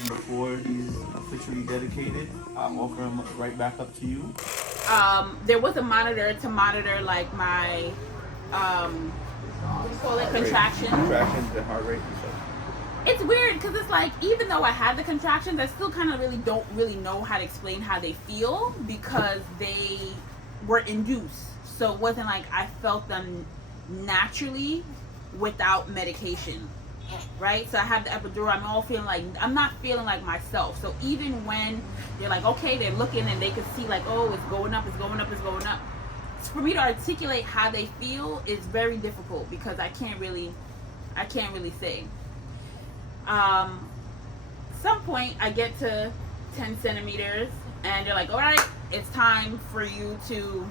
And before he's officially dedicated, I'll offer him right back up to you. There was a monitor to monitor like my what do you call it, contractions. Contractions and heart rate and stuff. It's weird because it's like, even though I had the contractions, I still kind of really don't really know how to explain how they feel because they were induced. So it wasn't like I felt them naturally without medication, right? So I have the epidural. I'm not feeling like myself. So even when they're like, okay, they're looking and they can see like, oh, it's going up, it's going up, it's going up. For me to articulate how they feel is very difficult because I can't really say. Some point I get to 10 centimeters and they're like, all right, it's time for you to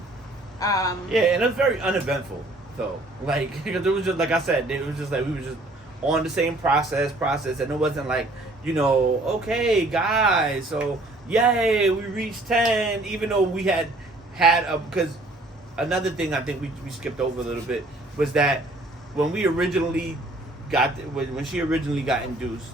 Yeah, and it was very uneventful though. Like, because it was just like I said, it was just like we were just on the same process, and it wasn't like, okay, guys, so yay, we reached 10, even though we had a, because another thing I think we skipped over a little bit was that when we originally when she originally got induced,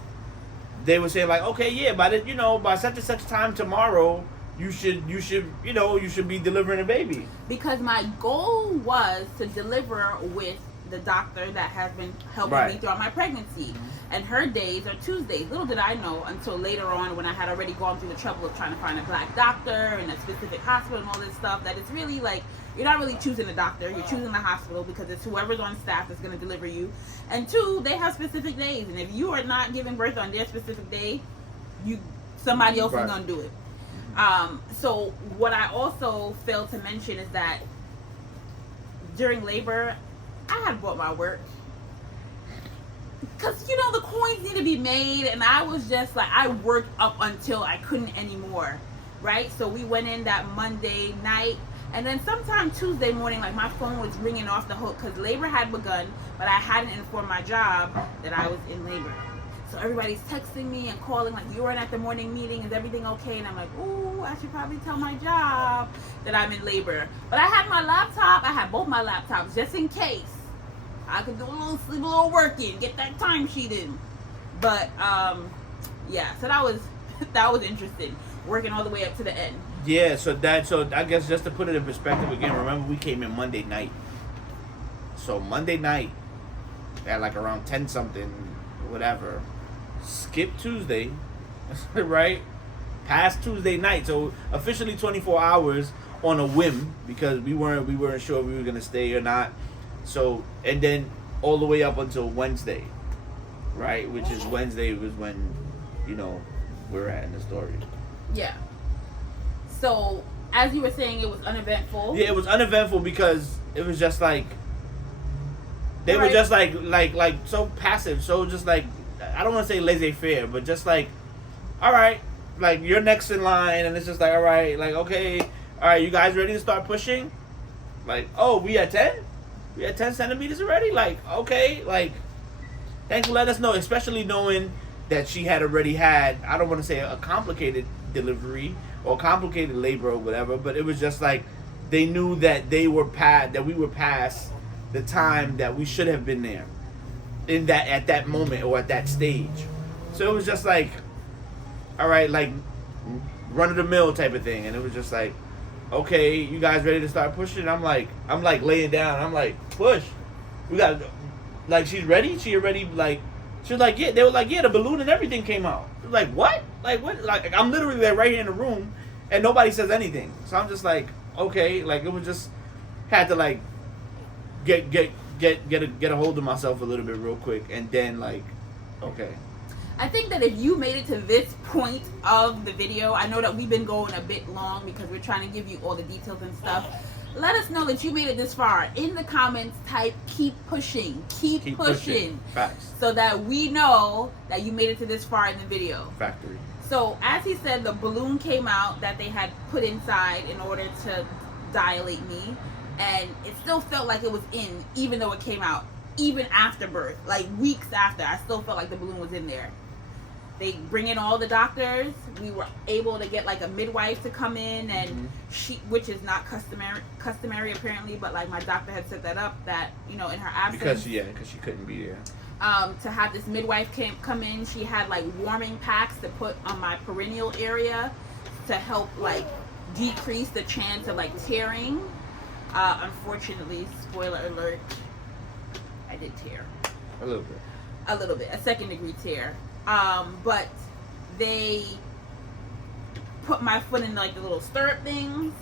they were saying like, okay, yeah, by such and such time tomorrow, you should be delivering a baby. Because my goal was to deliver with the doctor that has been helping me throughout my pregnancy, and her days are Tuesdays. Little did I know until later on, when I had already gone through the trouble of trying to find a black doctor and a specific hospital and all this stuff, that it's really like, you're not really choosing a doctor, you're choosing the hospital because it's whoever's on staff that's going to deliver you. And two, they have specific days, and if you are not giving birth on their specific day, somebody else is going to do it. So what I also failed to mention is that during labor, I had bought my work. Because, the coins need to be made, and I was just like, I worked up until I couldn't anymore, right? So we went in that Monday night, and then sometime Tuesday morning, like, my phone was ringing off the hook because labor had begun, but I hadn't informed my job that I was in labor. So everybody's texting me and calling, like, you weren't at the morning meeting, is everything okay? And I'm like, ooh, I should probably tell my job that I'm in labor. But I had my laptop, I had both my laptops, just in case. I could do a little work in, get that timesheet in. But, yeah, so that was interesting, working all the way up to the end. Yeah, so I guess just to put it in perspective again, remember we came in Monday night. So Monday night, at like around 10 something, whatever, skip Tuesday, right? Past Tuesday night, so officially 24 hours on a whim because we weren't sure if we were gonna stay or not. So, and then all the way up until Wednesday, right? Which is Wednesday was when, we're at in the story. Yeah. So, as you were saying, it was uneventful. Yeah, it was uneventful because it was just like, they were just like so passive, so just like, I don't want to say laissez-faire, but just like, all right, like you're next in line, and it's just like, all right, like, okay, all right, you guys ready to start pushing? Like, oh, we at 10? We at 10 centimeters already? Like, okay, like, thanks for letting us know, especially knowing that she had already had, I don't want to say a complicated delivery or complicated labor or whatever, but it was just like, they knew that we were past the time that we should have been there at that moment or at that stage. So it was just like, all right, like run of the mill type of thing. And it was just like, okay, you guys ready to start pushing? I'm like laying down. I'm like, push. We got, like, she's ready. She already, like, she was like, yeah. They were like, yeah, the balloon and everything came out. Like, what? Like, what? Like, I'm literally like right here in the room, and nobody says anything. So I'm just like, okay. Like, it was just had to like get a hold of myself a little bit real quick, and then like, okay. I think that if you made it to this point of the video, I know that we've been going a bit long because we're trying to give you all the details and stuff. Let us know that you made it this far. In the comments, type keep pushing. Keep pushing. Facts. So that we know that you made it to this far in the video. Factory. So as he said, the balloon came out that they had put inside in order to dilate me. And it still felt like it was in, even though it came out. Even after birth, like weeks after, I still felt like the balloon was in there. They bring in all the doctors. We were able to get like a midwife to come in, and which is not customary apparently, but like my doctor had set that up that, in her absence. Because she couldn't be there. to have this midwife come in. She had like warming packs to put on my perineal area to help like decrease the chance of like tearing. Unfortunately, spoiler alert, I did tear. A little bit. A 2nd-degree tear. But they put my foot in like the little stirrup things,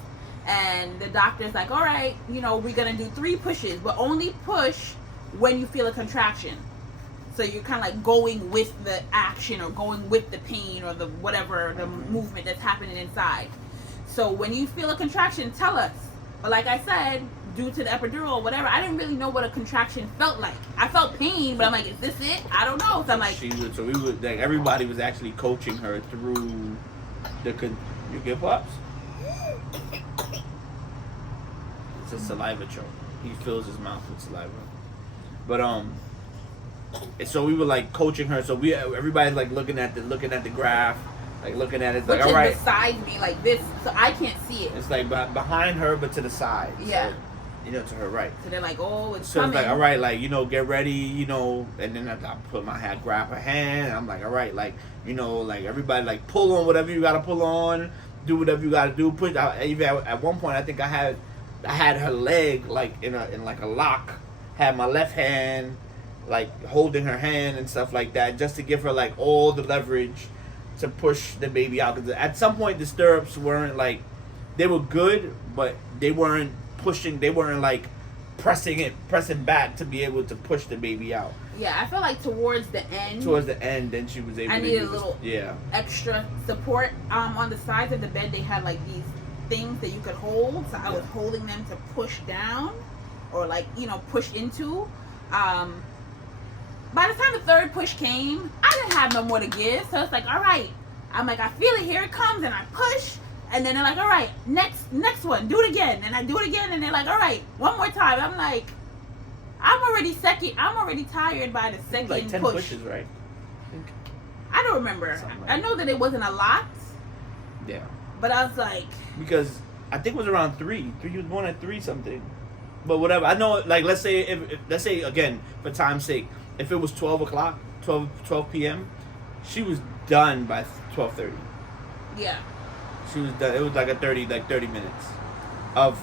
and the doctor's like, all right, you know, we're gonna do 3 pushes, but only push when you feel a contraction. So you're kind of like going with the action or going with the pain or the whatever, the movement that's happening inside. So when you feel a contraction, tell us. But like I said, due to the epidural or whatever, I didn't really know what a contraction felt like. I felt pain, but I'm like, is this it? I don't know. So I'm like, so we would like everybody was actually coaching her through the. You get pops? It's a saliva choke. He fills his mouth with saliva. But so we were like coaching her. So everybody's like looking at the graph, like looking at it. It's like, all right, beside me like this, so I can't see it. It's like behind her, but to the side. Yeah. So, you know, to her right. So they're like, oh, it's so coming. It's like, all right, like, you know, get ready, you know, and then I put my hat, grab her hand. I'm like, all right, like, you know, like everybody, like, pull on whatever you gotta pull on, do whatever you gotta do. Push. Even at one point, I think I had her leg like in like a lock. Had my left hand like holding her hand and stuff like that, just to give her like all the leverage to push the baby out. Because at some point the stirrups weren't like, they were good, but they weren't pushing. They weren't like pressing back to be able to push the baby out. Yeah, I feel like towards the end, then she was able. I needed a little yeah extra support. On the sides of the bed, they had like these things that you could hold. So I was holding them to push down, or like, you know, push into. By the time the 3rd push came, I didn't have no more to give. So it's like, all right. I'm like, I feel it. Here it comes, and I push. And then they're like, all right, next one, do it again. And I do it again, and they're like, all right, one more time. I'm like, I'm already tired by the second like 10 push. pushes, right? I don't remember. Like I know that it wasn't a lot. Yeah. But I was like, because I think it was around 3. He was born at 3 something. But whatever. I know, like, let's say again, for time's sake, if it was 12 p.m., she was done by 12:30. Yeah. She was done. It was like 30 minutes of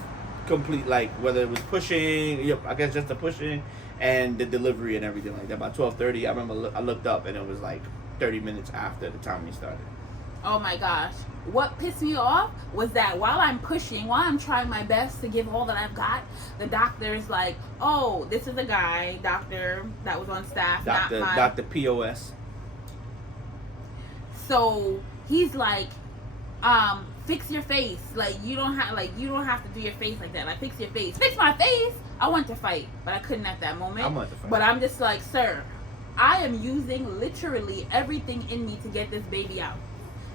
complete, like, whether it was pushing, I guess just the pushing and the delivery and everything like that. By 12:30, I remember I looked up and it was like 30 minutes after the time we started. Oh my gosh. What pissed me off was that while I'm pushing, while I'm trying my best to give all that I've got, the doctor's like, oh, this is a guy, doctor that was on staff. Dr. POS. So he's like, fix your face. Like, you don't have to do your face like that. Like, fix your face. Fix my face? I want to fight, but I couldn't at that moment. I want to fight. But I'm just like, sir, I am using literally everything in me to get this baby out.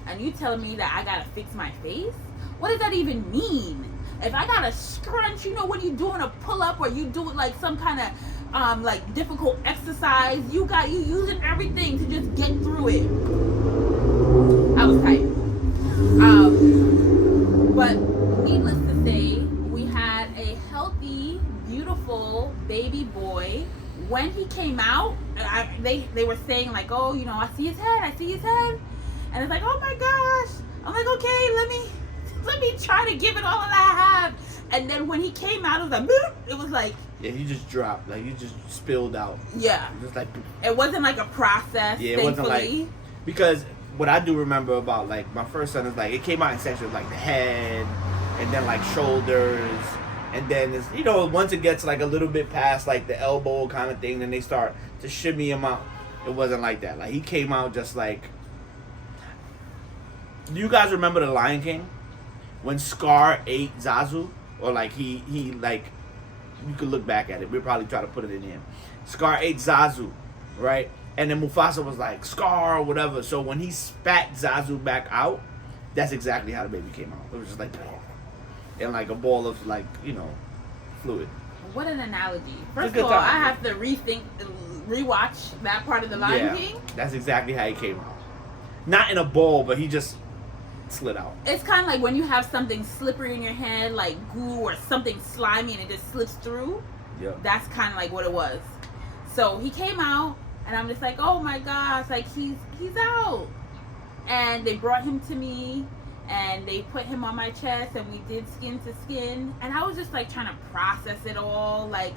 And you telling me that I gotta fix my face? What does that even mean? If I gotta scrunch, you know, when you doing a pull up or you doing like some kind of like difficult exercise, you using everything to just get through it. I was tight. But needless to say, we had a healthy, beautiful baby boy. When he came out, they were saying like, oh, you know, I see his head. And it's like, oh my gosh. I'm like, okay, let me try to give it all that I have. And then when he came out, it was like, boop. It was like, yeah, he just dropped. Like, he just spilled out. Yeah. Just like, it wasn't like a process, yeah, thankfully. it wasn't like, because what I do remember about, like, my first son is, like, it came out in sections, like, the head, and then, like, shoulders, and then, it's, you know, once it gets, like, a little bit past, like, the elbow kind of thing, then they start to shimmy him out. It wasn't like that. Like, he came out just, like, do you guys remember The Lion King? When Scar ate Zazu? Or, like, he like, you could look back at it. We'll probably try to put it in here. Scar ate Zazu, right? And then Mufasa was like, Scar or whatever. So when he spat Zazu back out, that's exactly how the baby came out. It was just like, and like a ball of, like, you know, fluid. What an analogy. First of all, I have to rewatch that part of The Lion King. That's exactly how he came out. Not in a ball, but he just slid out. It's kind of like when you have something slippery in your hand, like goo or something slimy, and it just slips through. Yeah. That's kind of like what it was. So he came out, And I'm just like, oh my gosh, like he's out. And they brought him to me, and they put him on my chest, and we did skin to skin. And I was just like trying to process it all, like,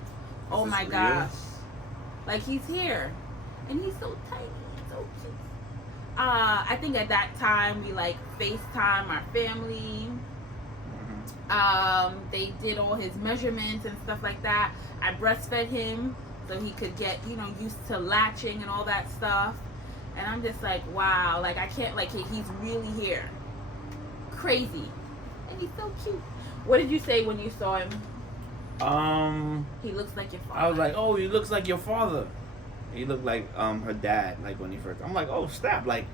oh my gosh, like he's here, and he's so tiny, so cute. I think at that time we like FaceTime our family. They did all his measurements and stuff like that. I breastfed him so he could get, used to latching and all that stuff. And I'm just like, wow, like I can't, like he's really here. Crazy. And he's so cute. What did you say when you saw him? He looks like your father. I was like, oh, he looks like your father. He looked like her dad, like when he first. I'm like, oh snap, like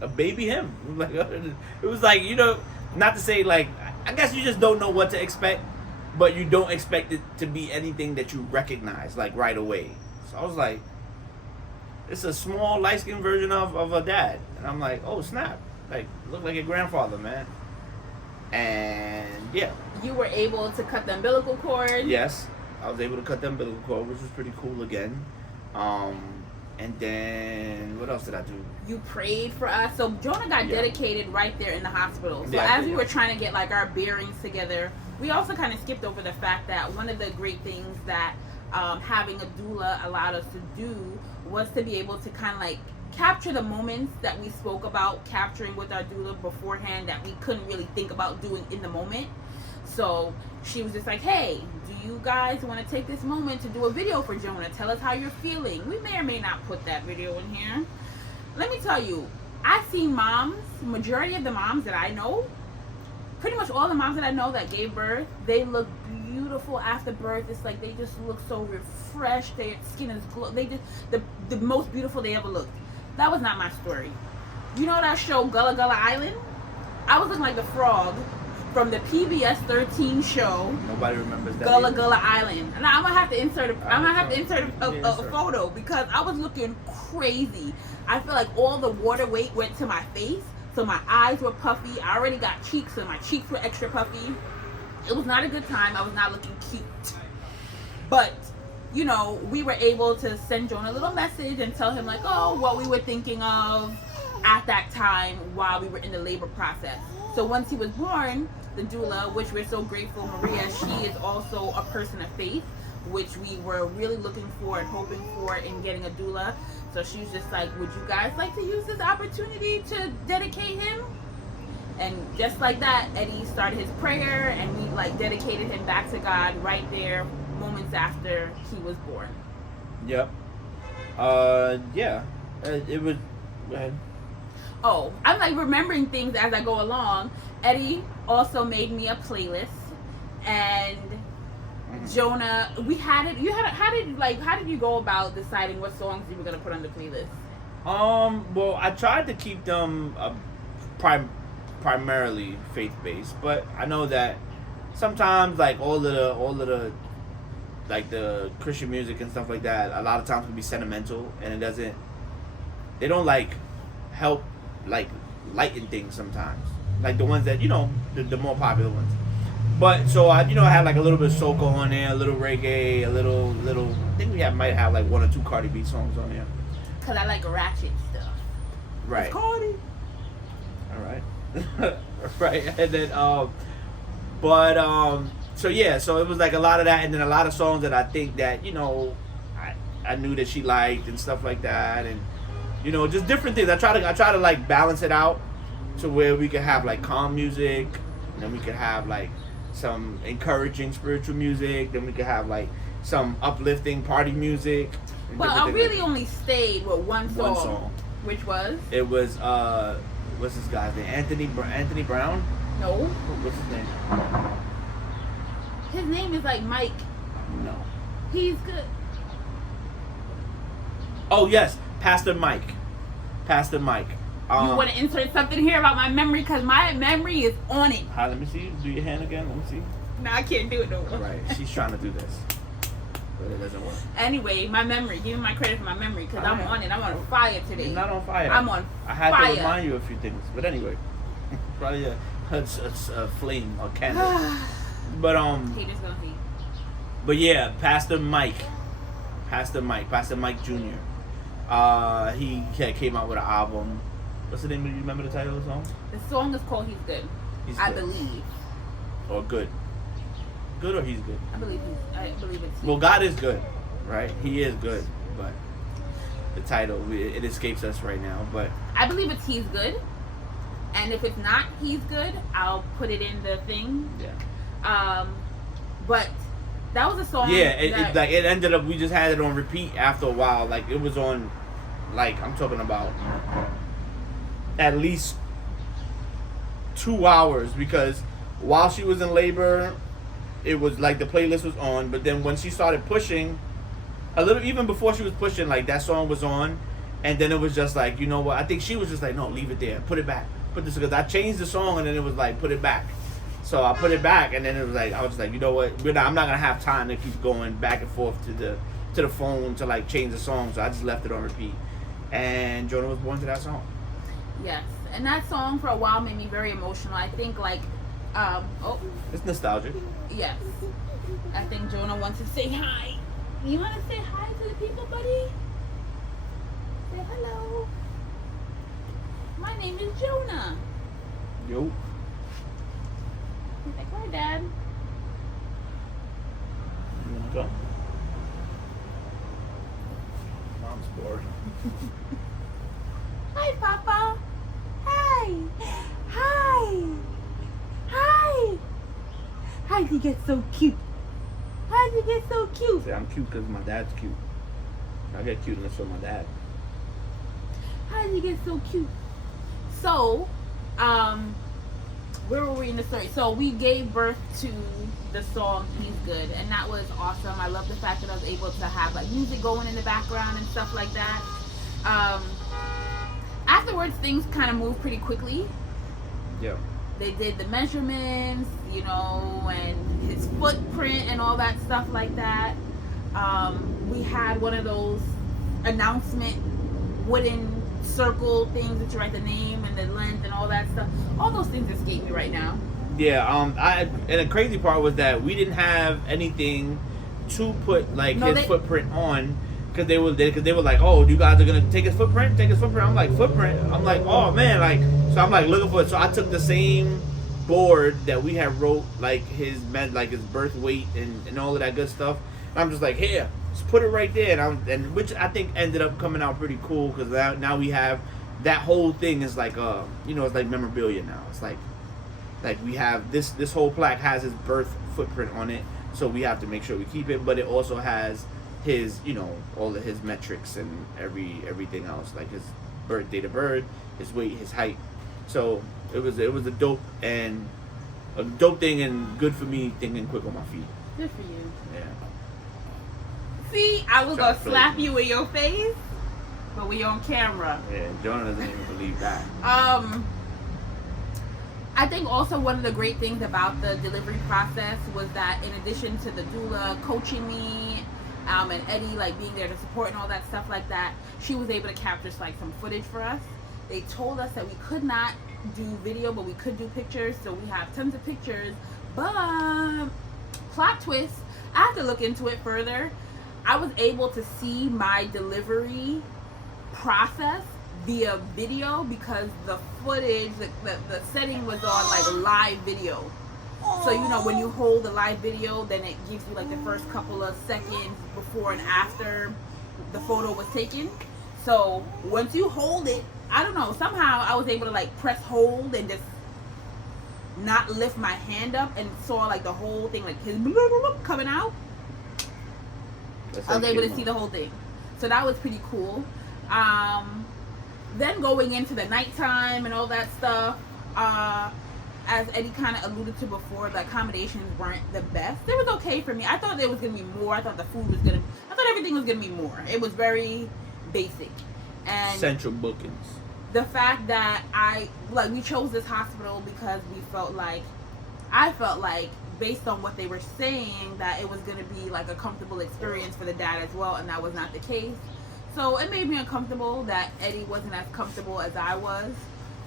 a baby him. It was like, not to say like, I guess you just don't know what to expect, but you don't expect it to be anything that you recognize like right away. So I was like, it's a small light skinned version of a dad, and I'm like, oh snap, like look like your grandfather, man. And yeah, you were able to cut the umbilical cord. Yes, I was able to cut the umbilical cord, which was pretty cool again. And then what else did I do? You prayed for us. So Jonah got dedicated right there in the hospital. So as we were trying to get like our bearings together, we also kind of skipped over the fact that one of the great things that having a doula allowed us to do was to be able to kind of like capture the moments that we spoke about capturing with our doula beforehand that we couldn't really think about doing in the moment. So she was just like, hey, do you guys want to take this moment to do a video for Jonah? Tell us how you're feeling. We may or may not put that video in here. Let me tell you, I've seen moms, majority of the moms that I know, pretty much all the moms that I know that gave birth, they look beautiful after birth. It's like they just look so refreshed. Their skin is glow. They just the most beautiful they ever looked. That was not my story. You know that show Gullah Gullah Island? I was looking like the frog from the PBS 13 show. Nobody remembers that. Gullah Gullah Island. And I'm gonna have to insert a photo because I was looking crazy. I feel like all the water weight went to my face, so my eyes were puffy. I already got cheeks, so my cheeks were extra puffy. It was not a good time. I was not looking cute. But we were able to send Jonah a little message and tell him like, oh, what we were thinking of at that time while we were in the labor process. So once he was born, the doula, which we're so grateful, Maria, she is also a person of faith, which we were really looking for and hoping for in getting a doula. So she was just like, would you guys like to use this opportunity to dedicate him? And just like that, Eddie started his prayer, and we like dedicated him back to God right there, moments after he was born. Yep. Yeah. It was. Go ahead. Oh, I'm like remembering things as I go along. Eddie also made me a playlist, and Jonah, we had it. How did you go about deciding what songs you were gonna put on the playlist? Well, I tried to keep them primarily faith-based, but I know that sometimes like all of the like the Christian music and stuff like that, a lot of times can be sentimental, and they don't like help like lighten things sometimes, like the ones that the more popular ones. But so I had like a little bit of soca on there, a little reggae, a little I think we might have like 1 or 2 Cardi B songs on there, cause I like ratchet stuff. Right. It's Cardi. All right. Right. And then so yeah, so it was like a lot of that, and then a lot of songs that I think that I knew that she liked and stuff like that, and just different things. I try to like balance it out to where we could have like calm music, and then we could have like some encouraging spiritual music, then we could have like some uplifting party music. Well, I really only stayed with one song. Which was? It was what's this guy's name? Anthony Brown? No. What's his name? His name is like Mike. No. He's good. Oh yes, Pastor Mike. Pastor Mike. You want to insert something here about my memory? Because my memory is on it. Hi, let me see. Do your hand again. Let me see. No, I can't do it no more. Right. She's trying to do this, but it doesn't work. Anyway, my memory. Give me my credit for my memory because I'm on it. I'm on fire today. You're not on fire. I'm on I had fire. to remind you a few things. But anyway. Probably a flame or candle. But haters gonna hate. But yeah, Pastor Mike Jr. He came out with an album. What's the name? Do you remember the title of the song? The song is called "He's Good." I believe. Or good. Good or he's good. I believe it's. Well, God is good, right? He is good, but the title it escapes us right now. But I believe it's "He's Good," and if it's not "He's Good," I'll put it in the thing. Yeah. But that was a song. Yeah, it ended up. We just had it on repeat after a while. Like it was on, like I'm talking about, at least 2 hours because while she was in labor, it was like the playlist was on. But then when she started pushing, a little even before she was pushing, like that song was on, and then it was just like, you know what? I think she was just like, no, leave it there, put it back, put this because I changed the song, and then it was like, put it back. So I put it back, and then it was like I was just like, you know what? I'm not gonna have time to keep going back and forth to the phone to like change the song. So I just left it on repeat, and Jonah was born to that song. Yes, and that song for a while made me very emotional. I think like, it's nostalgic. Yes, I think Jonah wants to say hi. You want to say hi to the people, buddy? Say hello. My name is Jonah. Yo. He's like, hi, Dad. You want to go? Mom's bored. Hi, Papa. Hi. Hi. Hi. How did he get so cute? How did he get so cute? See, I'm cute because my dad's cute. I get cuteness from my dad. How did he get so cute? So, where were we in the story? So we gave birth to the song "He's Good," and that was awesome. I love the fact that I was able to have like music going in the background and stuff like that. Afterwards, things kind of moved pretty quickly. Yeah. They did the measurements, you know, and his footprint and all that stuff like that. We had one of those announcement wooden circle things that you write the name and the length and all that stuff. All those things escape me right now. Yeah, and the crazy part was that we didn't have anything to put like his footprint on because they were like, oh, you guys are gonna take his footprint. I'm like, footprint. I'm like, oh man, like so I'm like looking for it. So I took the same board that we had wrote like his birth weight and all of that good stuff. And I'm just like, here, just put it right there, and which I think ended up coming out pretty cool because now we have that whole thing is like it's like memorabilia now. It's like we have this whole plaque has his birth footprint on it, so we have to make sure we keep it. But it also has his all of his metrics and everything else, like his birth date of birth, his weight, his height. So it was a dope thing and good for me thinking quick on my feet. Good for you. Yeah. See, I was gonna slap you in your face, but we on camera. Yeah, Jonah doesn't even believe that. I think also one of the great things about the delivery process was that in addition to the doula coaching me, and Eddie like being there to support and all that stuff like that, she was able to capture like some footage for us. They told us that we could not do video, but we could do pictures, so we have tons of pictures. But plot twist, I have to look into it further. I was able to see my delivery process via video because the footage, the setting was on like live video. So when you hold the live video, then it gives you like the first couple of seconds before and after the photo was taken. So once you hold it, I don't know, somehow I was able to like press hold and just not lift my hand up and saw like the whole thing, like his coming out. I was able to see the whole thing. So that was pretty cool. Then going into the nighttime and all that stuff, as Eddie kind of alluded to before, the accommodations weren't the best. It was okay for me. I thought there was going to be more. I thought the food was going to, I thought everything was going to be more. It was very basic. And central bookings. The fact that we chose this hospital because I felt like based on what they were saying that it was going to be like a comfortable experience for the dad as well, and that was not the case. So it made me uncomfortable that Eddie wasn't as comfortable as I was,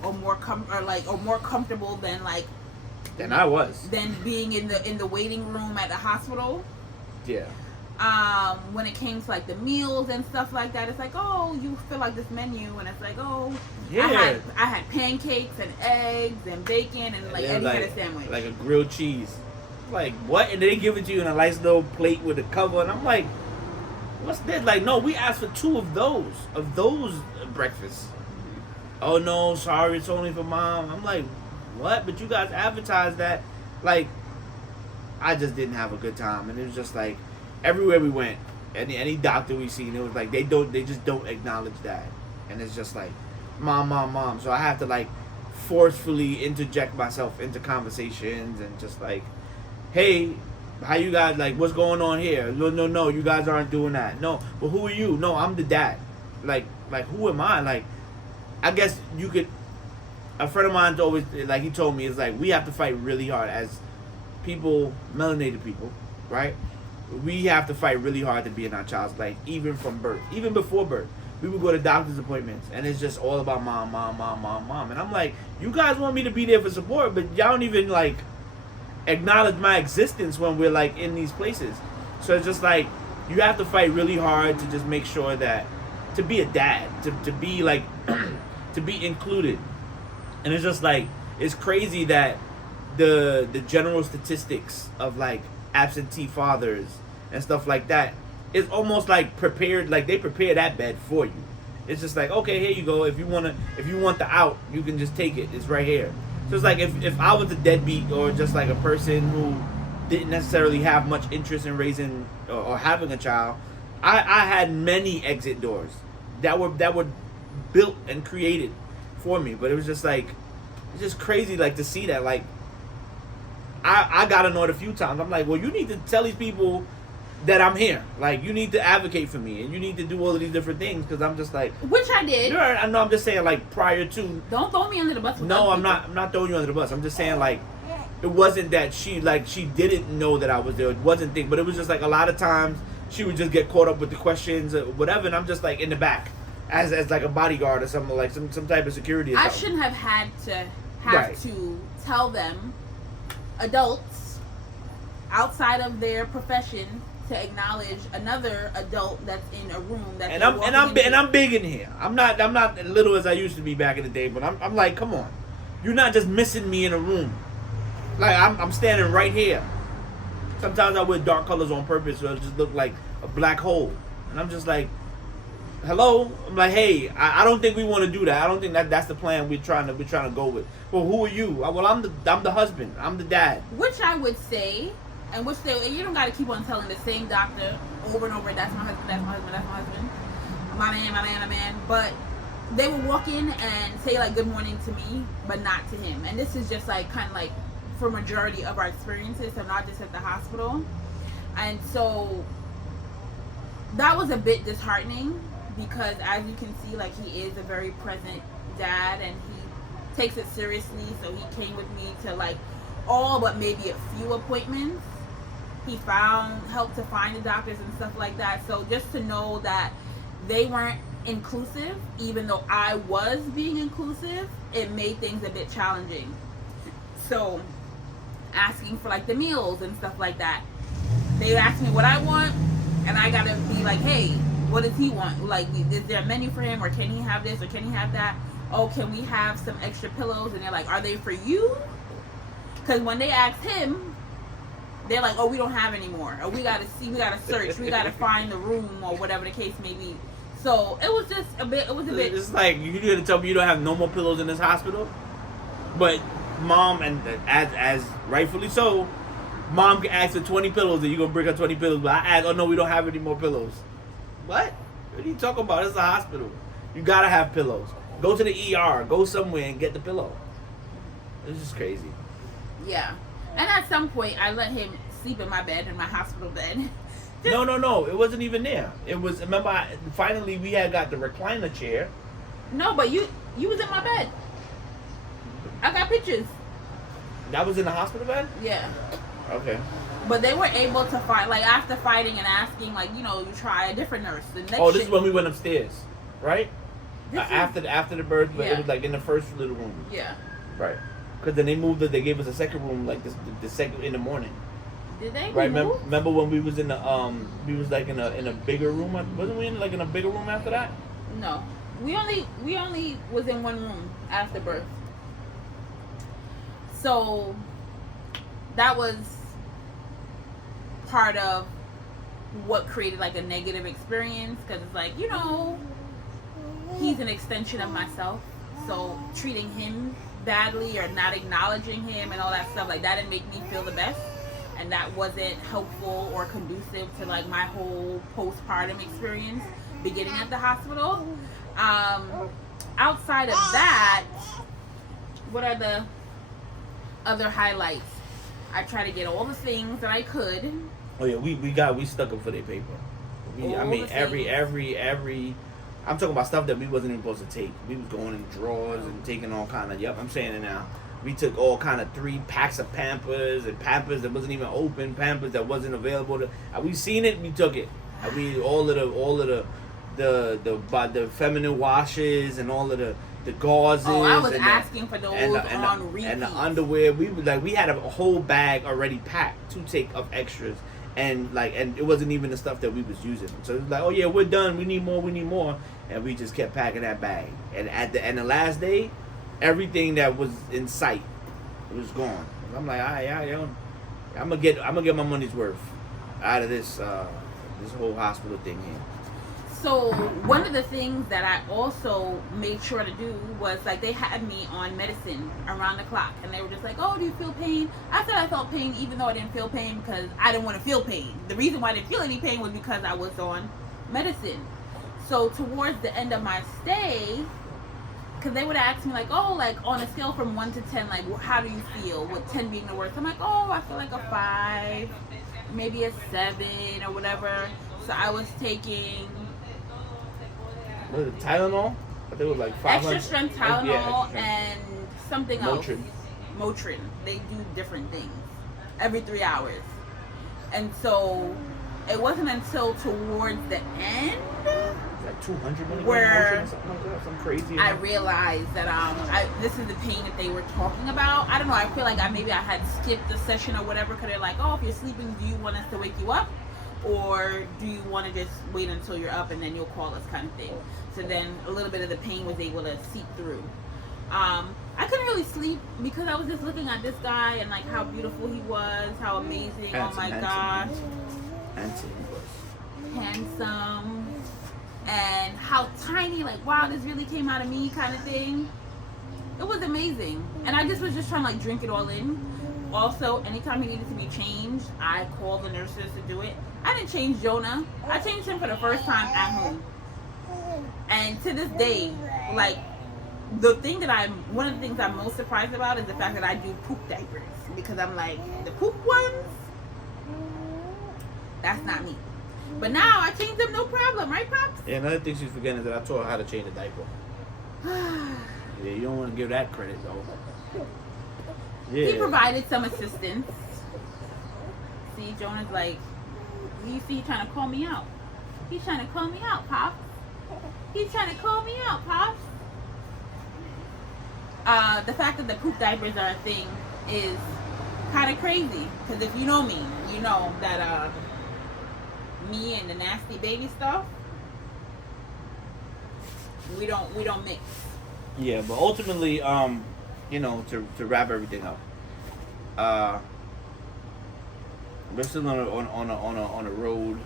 or more comfortable than I was than being in the waiting room at the hospital. Yeah. When it came to like the meals and stuff like that, it's like, oh, you feel like this menu, and it's like, oh, Yeah. I had pancakes and eggs and bacon, and like Eddie had a sandwich, like a grilled cheese. Like what? And they give it to you in a nice little plate with a cover, and I'm like, what's this? Like, no, we asked for 2 of those breakfasts. Oh no, sorry, it's only for mom. I'm like, what? But you guys advertised that. Like, I just didn't have a good time, and it was just like everywhere we went, any doctor we seen, it was like they just don't acknowledge that, and it's just like mom. So I have to like forcefully interject myself into conversations and just like, hey, how you guys, like, what's going on here? No, you guys aren't doing that. No, but who are you? No, I'm the dad. Like who am I? Like, I guess you could. A friend of mine's always like, he told me, it's like we have to fight really hard as people, melanated people, right? We have to fight really hard to be in our child's life, even from birth, even before birth. We would go to doctor's appointments, and it's just all about mom. And I'm like, you guys want me to be there for support, but y'all don't even like acknowledge my existence when we're like in these places. So it's just like you have to fight really hard to just make sure that to be a dad, to be like to be included. And it's just like, it's crazy that the general statistics of like absentee fathers and stuff like that is almost like prepared, like they prepare that bed for you. It's just like, okay, here you go. If you want the out, you can just take it. It's right here. So it's like if I was a deadbeat or just like a person who didn't necessarily have much interest in raising or having a child, I had many exit doors that were built and created for me. But it was just like, it's just crazy like to see that. Like I got annoyed a few times. I'm like, well, you need to tell these people that I'm here. Like, you need to advocate for me, and you need to do all of these different things, because I'm just like, which I did. I know. I'm just saying, like, prior to. Don't throw me under the bus. No, I'm not. I'm not throwing you under the bus. I'm just saying, like, it wasn't that she didn't know that I was there. It wasn't thing, but it was just like a lot of times she would just get caught up with the questions or whatever, and I'm just like in the back as like a bodyguard or something, like some type of security. Or I something. shouldn't have had to tell them, adults outside of their profession, to acknowledge another adult that's in a room that. And I'm big in here. I'm not little as I used to be back in the day, but I'm like, come on, you're not just missing me in a room. Like I'm standing right here. Sometimes I wear dark colors on purpose so it just look like a black hole, and I'm just like, hello. I'm like, hey, I don't think we want to do that. I don't think that's the plan we're trying to go with. Well, who are you? Well, I'm the husband. I'm the dad. Which I would say. And you don't got to keep on telling the same doctor over and over, that's my husband, that's my husband, that's my husband, my man. But they will walk in and say like good morning to me, but not to him. And this is just like kind of like for majority of our experiences, so not just at the hospital. And so that was a bit disheartening, because as you can see, like, he is a very present dad and he takes it seriously. So he came with me to like all but maybe a few appointments. He helped to find the doctors and stuff like that. So just to know that they weren't inclusive, even though I was being inclusive, it made things a bit challenging. So asking for like the meals and stuff like that, they ask me what I want, and I gotta be like, hey, what does he want? Like, is there a menu for him, or can he have this, or can he have that? Oh, can we have some extra pillows? And they're like, are they for you? Because when they asked him, they're like, oh, we don't have any more. Or we gotta search, we gotta find the room, or whatever the case may be. So it was just a bit. It's like, you gonna tell me you don't have no more pillows in this hospital? But mom, and as rightfully so, mom can ask for 20 pillows, and you're gonna bring her 20 pillows. But I ask, oh no, we don't have any more pillows. What? What are you talking about? It's a hospital. You gotta have pillows. Go to the ER. Go somewhere and get the pillow. It's just crazy. Yeah. And at some point, I let him sleep in my bed, in my hospital bed. No. It wasn't even there. It was, remember, finally we had got the recliner chair. No, but you was in my bed. I got pictures. That was in the hospital bed? Yeah. Okay. But they were able to find, like, after fighting and asking, like, you try a different nurse. The next this is when we went upstairs, right? After the birth, but yeah. It was like in the first little room. Yeah. Right. Because then they moved it. They gave us a second room, like the second in the morning. Did they? Right, remember when we was in the we was like in a bigger room? Wasn't we in like in a bigger room after that? No, we only was in one room after birth. So that was part of what created like a negative experience, because it's like, you know, he's an extension of myself, so treating him badly or not acknowledging him and all that stuff like that didn't make me feel the best. And that wasn't helpful or conducive to like my whole postpartum experience beginning at the hospital. Outside of that, what are the other highlights? I try to get all the things that I could. Oh yeah, we stuck up for their paper. Every I'm talking about stuff that we wasn't even supposed to take. We was going in drawers and taking all kind of, I'm saying it now. We took all kind of 3 packs of Pampers and Pampers that wasn't even open, Pampers that wasn't available to. We seen it, we took it. We all of the feminine washes and all of the gauzes. Oh, I was asking for those on repeat. And the underwear. We had a whole bag already packed to take of extras, and it wasn't even the stuff that we was using. So it was like, oh yeah, we're done. We need more, and we just kept packing that bag. And at the last day, everything that was in sight was gone. I'm like, I'm gonna get my money's worth out of this whole hospital thing here. So one of the things that I also made sure to do was, like, they had me on medicine around the clock, and they were just like, oh, do you feel pain? I said I felt pain even though I didn't feel pain because I didn't want to feel pain. The reason why I didn't feel any pain was because I was on medicine. So towards the end of my stay, because they would ask me like, oh, like on a scale from 1 to 10, like, how do you feel? With 10 being the worst. I'm like, oh, I feel like a 5, maybe a 7 or whatever. So I was taking... Was it Tylenol? I think it was like 500. Extra strength Tylenol and something else. Motrin. They do different things every 3 hours. And so it wasn't until towards the end, like 200 where something like that, something crazy. I realized that this is the pain that they were talking about. I don't know. I feel like maybe I had skipped a session or whatever, because they're like, oh, if you're sleeping, do you want us to wake you up? Or do you want to just wait until you're up and then you'll call us, kind of thing. So then a little bit of the pain was able to seep through. I couldn't really sleep because I was just looking at this guy and like how beautiful he was, how amazing, oh my gosh. Handsome. And how tiny, like, wow, this really came out of me, kind of thing. It was amazing. And I just was just trying to like drink it all in. Also, anytime he needed to be changed, I called the nurses to do it. I didn't change Jonah. I changed him for the first time at home. And to this day, like, one of the things I'm most surprised about is the fact that I do poop diapers. Because I'm like, the poop ones, that's not me. But now I change them no problem, right, Pops? Yeah, another thing she's forgetting is that I taught her how to change a diaper. Yeah, you don't want to give that credit, though. Yeah. He provided some assistance. See, Jonah's like, you see, trying to call me out. He's trying to call me out, Pops. He's trying to call me out, Pops. The fact that the poop diapers are a thing is kind of crazy. Because if you know me, you know that me and the nasty baby stuff, we don't mix. Yeah, but ultimately, you know, to wrap everything up, we're still on a road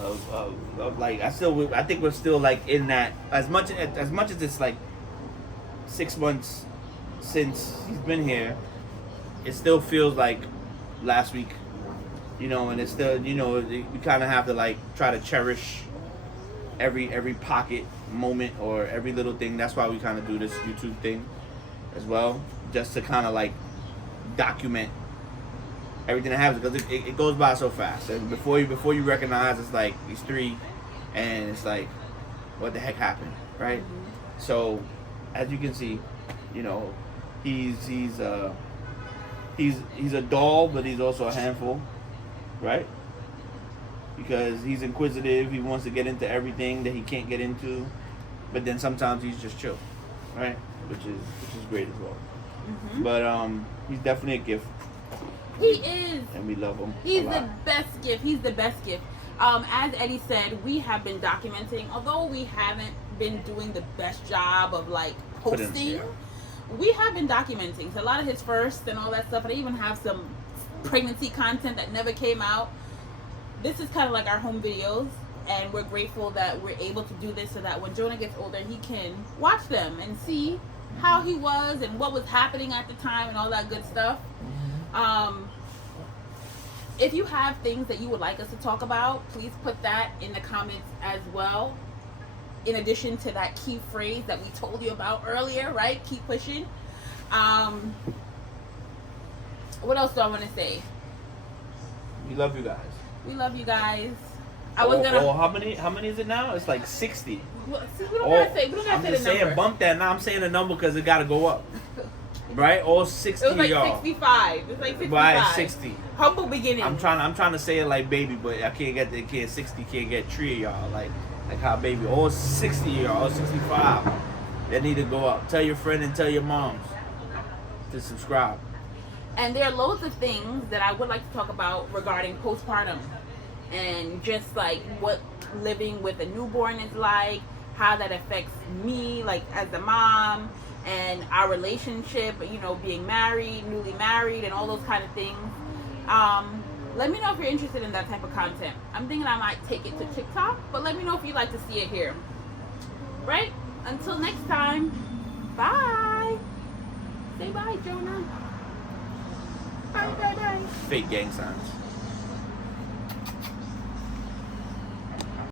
of like, I think we're still like in that, as much as it's like 6 months since he's been here, it still feels like last week, you know, and it's still, you know, we kind of have to like try to cherish every pocket moment or every little thing. That's why we kind of do this YouTube thing as well, just to kind of like document everything that happens, because it goes by so fast. And before you recognize, it's like he's 3, and it's like, what the heck happened, right? Mm-hmm. So, as you can see, you know, he's a doll, but he's also a handful, right? Because he's inquisitive, he wants to get into everything that he can't get into, but then sometimes he's just chill, right? Which is great as well. Mm-hmm. But he's definitely a gift. He is. And we love him. He's the best gift. He's the best gift. As Eddie said, we have been documenting, although we haven't been doing the best job of like posting. We have been documenting. So a lot of his firsts and all that stuff. And I even have some pregnancy content that never came out. This is kind of like our home videos, and we're grateful that we're able to do this so that when Jonah gets older, he can watch them and see how he was and what was happening at the time and all that good stuff. If you have things that you would like us to talk about, please put that in the comments as well. In addition to that key phrase that we told you about earlier, right? Keep pushing. What else do I want to say? We love you guys. We love you guys. How many is it now? It's like 60. Well, see, we don't gotta say the number. I'm just saying, bump that. Now I'm saying the number because it gotta go up. Right? All 60 it was like y'all. 65. It was like 65. Right, 60. Humble beginning. I'm trying to say it like baby, but I can't get the kid 60. Can't get 3 of y'all like how baby. All 60 y'all. All 65. They need to go up. Tell your friend and tell your moms to subscribe. And there are loads of things that I would like to talk about regarding postpartum and just like what living with a newborn is like, how that affects me like as a mom, and our relationship, you know, being married, newly married, and all those kind of things. Let me know if you're interested in that type of content. I'm thinking I might take it to TikTok, but let me know if you'd like to see it here. Right? Until next time, bye. Say bye, Jonah. Bye, bye, bye. Fake gang signs.